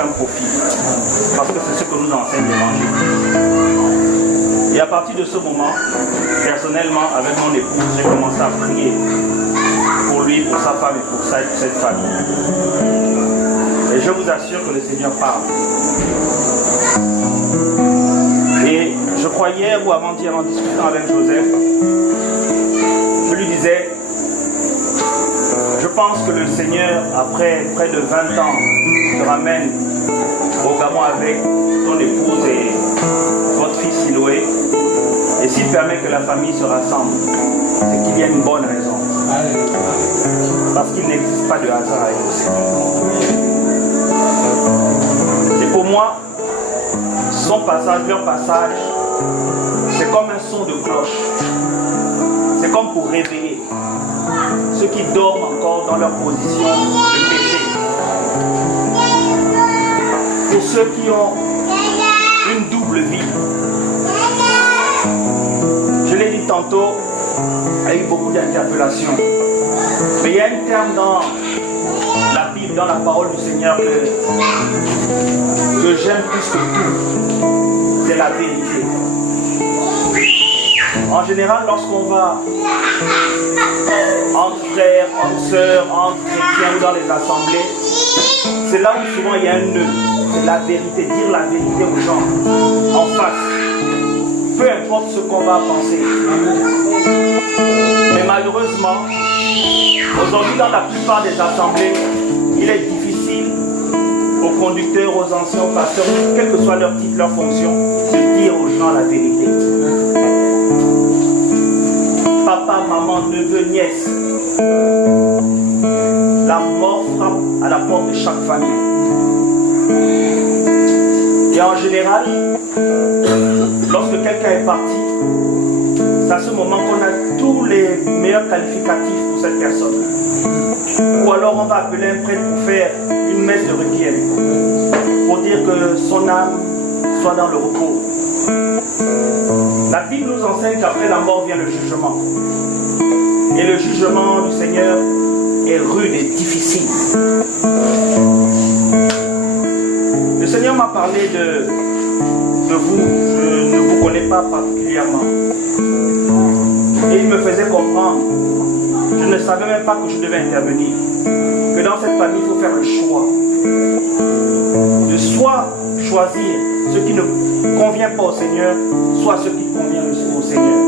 un profit. Parce que c'est ce que nous enseigne l'Évangile. Et à partir de ce moment, personnellement, avec mon épouse, j'ai commencé à prier pour lui, pour sa femme et pour cette famille. Et je vous assure que le Seigneur parle. Et je crois hier ou avant-hier en discutant avec Joseph, je lui disais, je pense que le Seigneur, après près de 20 ans, te ramène au Gabon avec ton épouse et votre fils Siloé. Et s'il permet que la famille se rassemble, c'est qu'il y a une bonne raison. Parce qu'il n'existe pas de hasard avec le Seigneur. Et pour moi, son passage, leur passage, c'est comme un son de cloche. C'est comme pour réveiller ceux qui dorment encore dans leur position de péché. Pour ceux qui ont une double vie. Je l'ai dit tantôt, il y a eu beaucoup d'interpellations. Mais il y a un terme dans la Bible, dans la parole du Seigneur que j'aime plus que tout. C'est la vérité. En général, lorsqu'on va entre frères, entre sœurs, entre chrétiens ou dans les assemblées, c'est là où souvent il y a un nœud. C'est la vérité, dire la vérité aux gens, en face. Peu importe ce qu'on va penser. Mais malheureusement, aujourd'hui dans la plupart des assemblées, il est difficile aux conducteurs, aux anciens, aux pasteurs, quel que soit leur titre, leur fonction, de dire aux gens la vérité. Papa, maman, neveu, nièce, la mort frappe à la porte de chaque famille. Et en général, lorsque quelqu'un est parti, c'est à ce moment qu'on a tous les meilleurs qualificatifs pour cette personne. Ou alors on va appeler un prêtre pour faire une messe de requiem, pour dire que son âme soit dans le repos. La Bible nous enseigne qu'après la mort vient le jugement. Et le jugement du Seigneur est rude et difficile. Le Seigneur m'a parlé de vous, je ne vous connais pas particulièrement. Et il me faisait comprendre, je ne savais même pas que je devais intervenir, que dans cette famille, il faut faire le choix. De soit choisir ce qui ne convient pas au Seigneur, soit ce qui convient au Seigneur.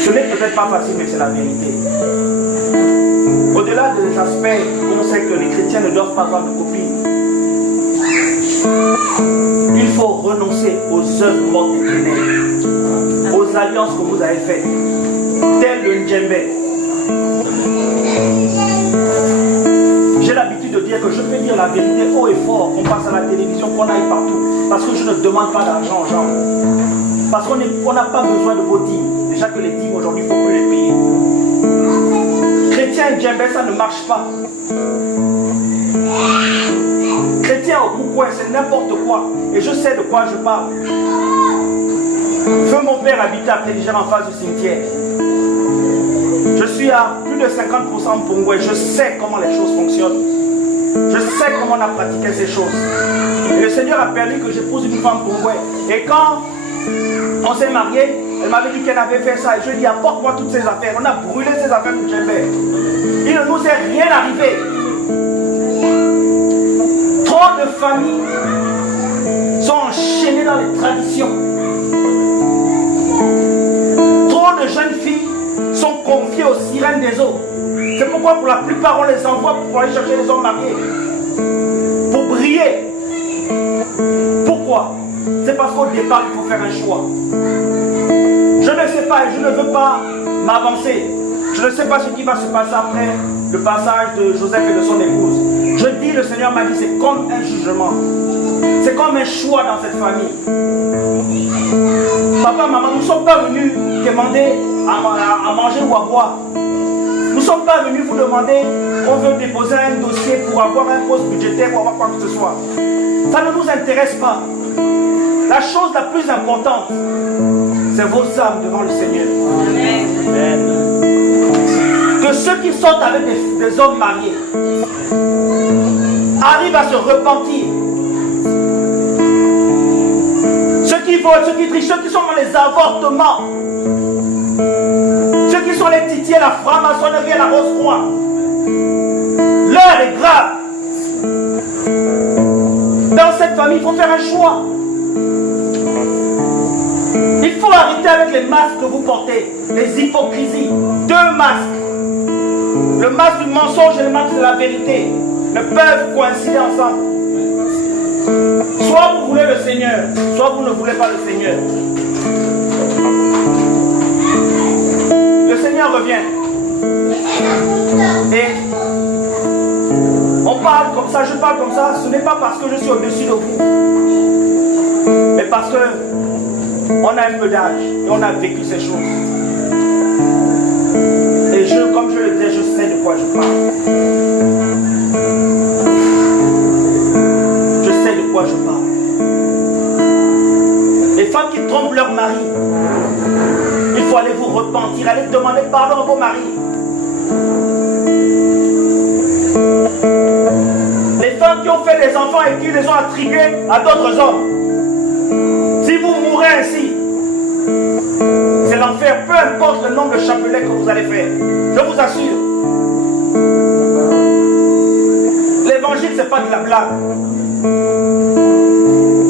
Ce n'est peut-être pas facile, mais c'est la vérité. Au-delà des aspects, on sait que les chrétiens ne doivent pas avoir de copines. Il faut renoncer aux œuvres mortes des ténèbres, aux alliances que vous avez faites, telles le djembé. J'ai l'habitude de dire que je peux dire la vérité haut et fort, qu'on passe à la télévision, qu'on aille partout, parce que je ne demande pas d'argent aux gens. Parce qu'on n'a pas besoin de vos dîmes. Déjà que les dîmes aujourd'hui, il faut plus les payer. Chrétien et djembé, ça ne marche pas. Chrétien au Koukouen, c'est n'importe quoi. Et je sais de quoi je parle. Feu mon père habitait à Téligère en face du cimetière. Je suis à plus de 50% Pongoué. Je sais comment les choses fonctionnent. Je sais comment on a pratiqué ces choses. Et le Seigneur a permis que j'épouse une femme Pongoué. Et quand on s'est marié, elle m'avait dit qu'elle avait fait ça. Et je lui ai dit, apporte-moi toutes ces affaires. On a brûlé ces affaires de djembé. Il ne nous est rien arrivé. Trop de familles sont enchaînées dans les traditions. Trop de jeunes filles sont confiées aux sirènes des eaux. C'est pourquoi pour la plupart on les envoie pour aller chercher les hommes mariés. Pour briller. Pourquoi? C'est parce qu'au départ il faut faire un choix. Je ne sais pas et je ne veux pas m'avancer. Je ne sais pas ce qui va se passer après le passage de Joseph et de son épouse. Je dis, le Seigneur m'a dit, c'est comme un jugement. C'est comme un choix dans cette famille. Papa, maman, nous ne sommes pas venus demander à manger ou à boire. Nous ne sommes pas venus vous demander qu'on veut déposer un dossier pour avoir un poste budgétaire, pour avoir quoi que ce soit. Ça ne nous intéresse pas. La chose la plus importante, c'est vos âmes devant le Seigneur. Amen. Que ceux qui sortent avec des hommes mariés arrivent à se repentir qui volent, ceux qui trichent, ceux qui sont dans les avortements, ceux qui sont les titiers, la franc-maçonnerie et la rose-croix. L'heure est grave. Dans cette famille, il faut faire un choix. Il faut arrêter avec les masques que vous portez, les hypocrisies. 2 masques. Le masque du mensonge et le masque de la vérité ne peuvent coïncider ensemble. Soit vous voulez le Seigneur, soit vous ne voulez pas le Seigneur. Le Seigneur revient. Et on parle comme ça, je parle comme ça, ce n'est pas parce que je suis au-dessus de vous, mais parce que on a un peu d'âge et on a vécu ces choses. Et comme je le disais, je sais de quoi je parle. Je sais de quoi je parle. Les femmes qui trompent leur mari, il faut aller vous repentir, aller demander pardon à vos maris. Les femmes qui ont fait des enfants et qui les ont attribués à d'autres hommes. Si vous mourrez ainsi, c'est l'enfer, peu importe le nombre de chapelets que vous allez faire. Je vous assure. L'évangile, ce n'est pas de la blague.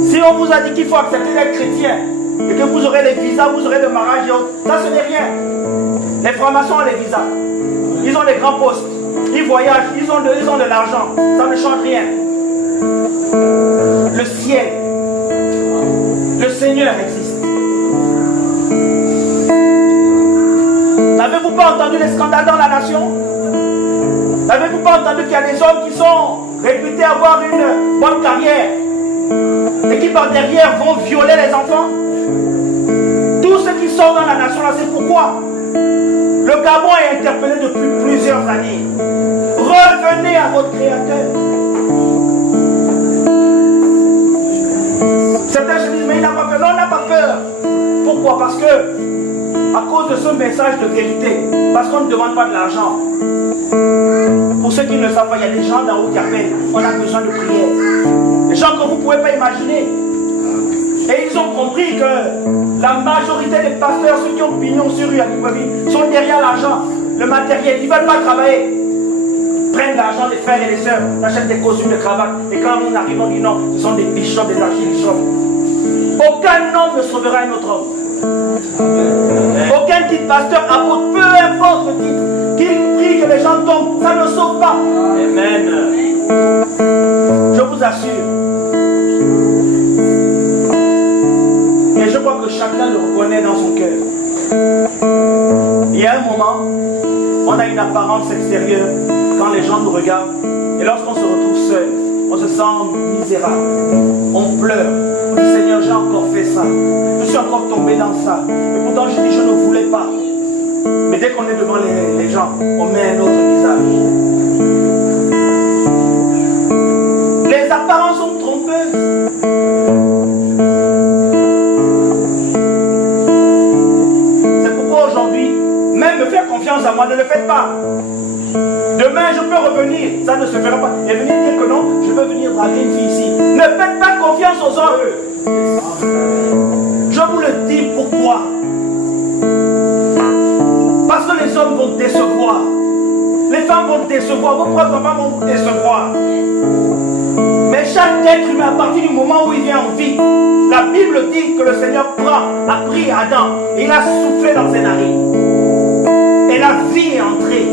Si on vous a dit qu'il faut accepter d'être chrétien et que vous aurez les visas, vous aurez le mariage et autres, ça ce n'est rien. Les francs-maçons ont les visas. Ils ont les grands postes. Ils voyagent, ils ont de l'argent. Ça ne change rien. Le ciel, le Seigneur existe. N'avez-vous pas entendu les scandales dans la nation? N'avez-vous pas entendu qu'il y a des hommes qui sont réputés avoir une bonne carrière et qui par derrière vont violer les enfants? Tout ce qui sort dans la nation là, c'est pourquoi le Gabon est interpellé depuis plusieurs années. Revenez à votre Créateur. Certains se disent, mais il n'a pas peur. Non, on n'a pas peur. Pourquoi? Parce que, à cause de ce message de vérité, parce qu'on ne demande pas de l'argent. Pour ceux qui ne le savent pas, il y a des gens d'en haut qui appellent. On a besoin de prière. Des gens que vous ne pouvez pas imaginer. Et ils ont compris que la majorité des pasteurs, ceux qui ont pignon sur rue à Libreville, sont derrière l'argent, le matériel. Ils ne veulent pas travailler. Prennent l'argent des frères et des sœurs, achètent des costumes de cravate. Et quand on arrive, on dit non, ce sont des bishops, des archibishops. Aucun homme ne sauvera un autre homme. Aucun titre pasteur, apôtre, peu importe le titre, qu'il prie que les gens tombent, ça ne sauve pas. Amen. Je vous assure. Et je crois que chacun le reconnaît dans son cœur. Il y a un moment, on a une apparence extérieure quand les gens nous regardent. Et lorsqu'on se retrouve seul, on se sent misérable. On pleure. On dit Seigneur, j'ai encore fait ça. Je suis encore tombé dans ça. Et pourtant je dis je ne voulais pas. Mais dès qu'on est devant les gens, on met un autre visage. Les apparences sont trompeuses. C'est pourquoi aujourd'hui, même me faire confiance à moi, ne le faites pas. Demain, je peux revenir, ça ne se fera pas. Et venir dire que non, je veux venir draguer une fille ici. Ne faites pas confiance aux hommes. Je vous le dis pourquoi. Parce que les hommes vont décevoir. Les femmes vont décevoir. Vos propres femmes vont vous décevoir. Mais chaque être humain, à partir du moment où il vient en vie, la Bible dit que le Seigneur a pris Adam et il a soufflé dans ses narines. Et la vie est entrée.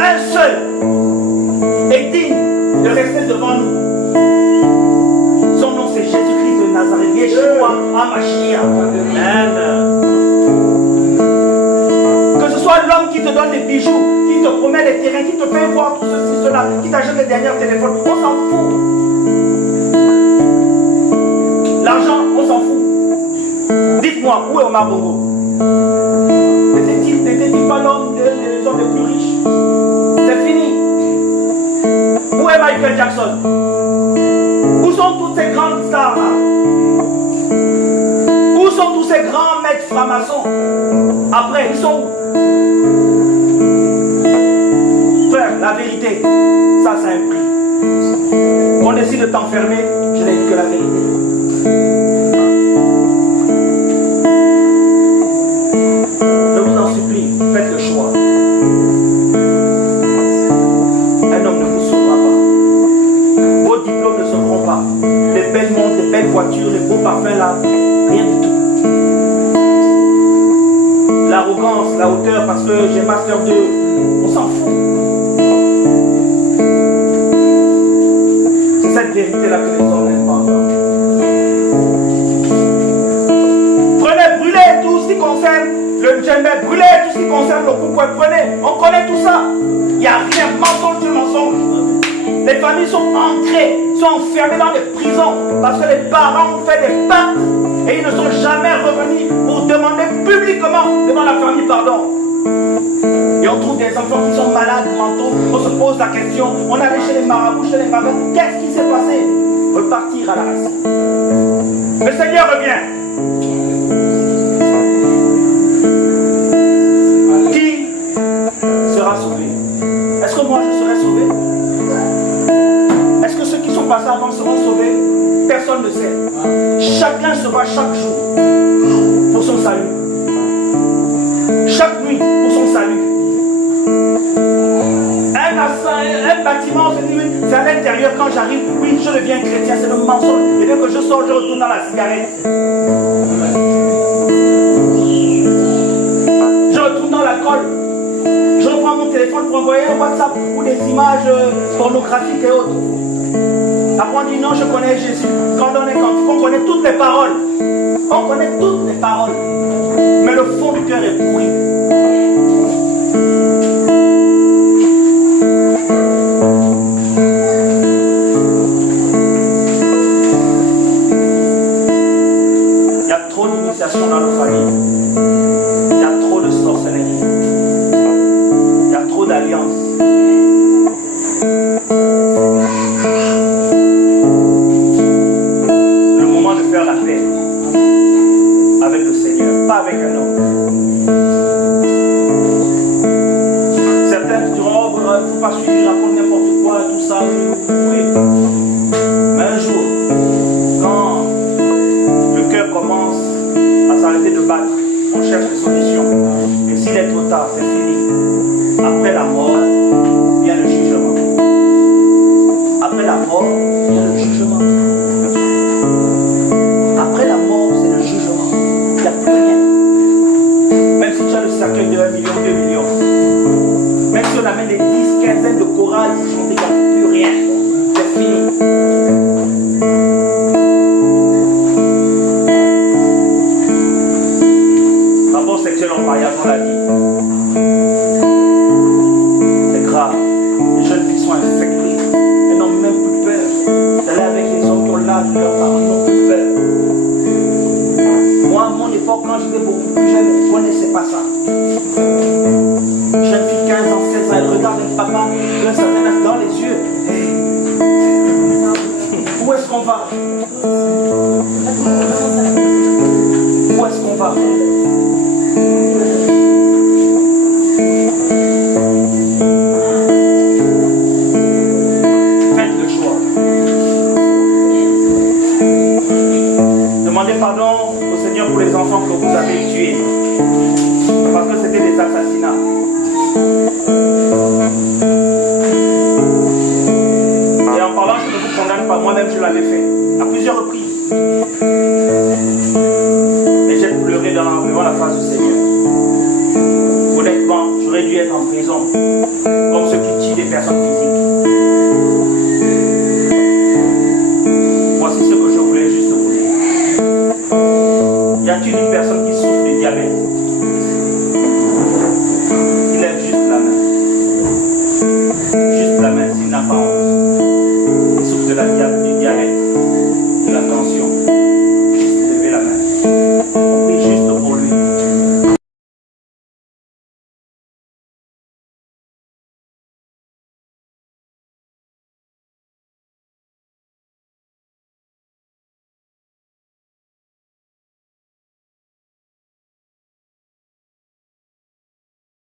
Un seul est digne de rester devant nous. Son nom c'est Jésus-Christ de Nazareth, Yeshua HaMashiach. Amen. Que ce soit l'homme qui te donne des bijoux, qui te promet les terrains, qui te fait voir tout ceci, cela, qui t'achète les derniers téléphones, on s'en fout. L'argent, on s'en fout. Dites-moi, où est Omar Bongo? N'était-il pas l'homme des hommes les plus riches? C'est fini. Où est Michael Jackson? Où sont toutes ces grandes stars là? Où sont tous ces grands maîtres francs-maçons? Après, ils sont où? Frère, la vérité, ça c'est un prix. On décide de t'enfermer, je n'ai dit que la vérité. beau parfum là, rien du tout. L'arrogance, la hauteur, parce que j'ai master 2, on s'en fout. C'est cette vérité-là que les hommes n'aiment pas entendre. Prenez, brûlez tout ce qui concerne le djembé, brûlez tout ce qui concerne le pourquoi, prenez, on connaît tout ça. Il n'y a rien, mensonge sur mensonge. Les familles sont ancrées, sont enfermées dans des prisons parce que les parents ont fait des pactes et ils ne sont jamais revenus pour demander publiquement devant la famille pardon. Et on trouve des enfants qui sont malades mentaux, on se pose la question, on allait chez les marabouts, chez les marabouts, qu'est-ce qui s'est passé? Repartir à la racine. Le Seigneur revient. Qui sera sauvé? Est-ce que moi je serai sauvé? Est-ce que ceux qui sont passés avant seront sauvés? Personne ne sait. Chacun se bat chaque jour pour son salut. Chaque nuit pour son salut. Un bâtiment, c'est à l'intérieur. Quand j'arrive, oui, je deviens chrétien, c'est le mensonge. Et dès que je sors, je retourne dans la cigarette. Je retourne dans l'alcool. Je reprends mon téléphone pour envoyer un WhatsApp ou des images pornographiques et autres. Après on dit non, je connais Jésus. Quand on est cantique, on connaît toutes les paroles. On connaît toutes les paroles. Mais le fond du cœur est pourri. Il y a trop d'initiation dans nos familles. Il y a trop de sorcellerie. Il y a trop d'alliances. Avec un homme. Certains diront, oh, il ne faut pas suivre, raconte n'importe quoi, tout ça. Oui. Mais un jour, quand le cœur commence à s'arrêter de battre, on cherche des solutions. Et s'il est trop tard, c'est fini. Après la mort, vient le jugement. Après la mort, vient le jugement. Après la mort, c'est le jugement. Il n'y a plus rien. Même si tu as le cercueil de 1 million, 2 millions, même si on amène des 10, quinzaines de chorales, il n'y a plus rien. C'est fini. Rapport sexuel en mariage, on l'a dit. C'est grave. Les jeunes filles sont infectées. Elles n'ont même plus peur d'aller avec les hommes qui ont l'âge de leurs parents. Ils n'ont plus peur. Moi, à mon époque, quand j'étais beaucoup plus jeune, je ne connaissais pas ça. Jeune fille 15 ans, 16 ans, elle regarde le papa, le satan dans les yeux. Où est-ce qu'on va? Où est-ce qu'on va? Faites le choix. Demandez pardon au Seigneur pour les enfants que vous avez tués. Parce que c'était des assassinats. Et en parlant, je ne vous condamne pas. Moi-même, je l'avais fait. À plusieurs reprises. Et j'ai pleuré devant la face du Seigneur. Honnêtement, j'aurais dû être en prison. Comme ceux qui tuent des personnes physiques.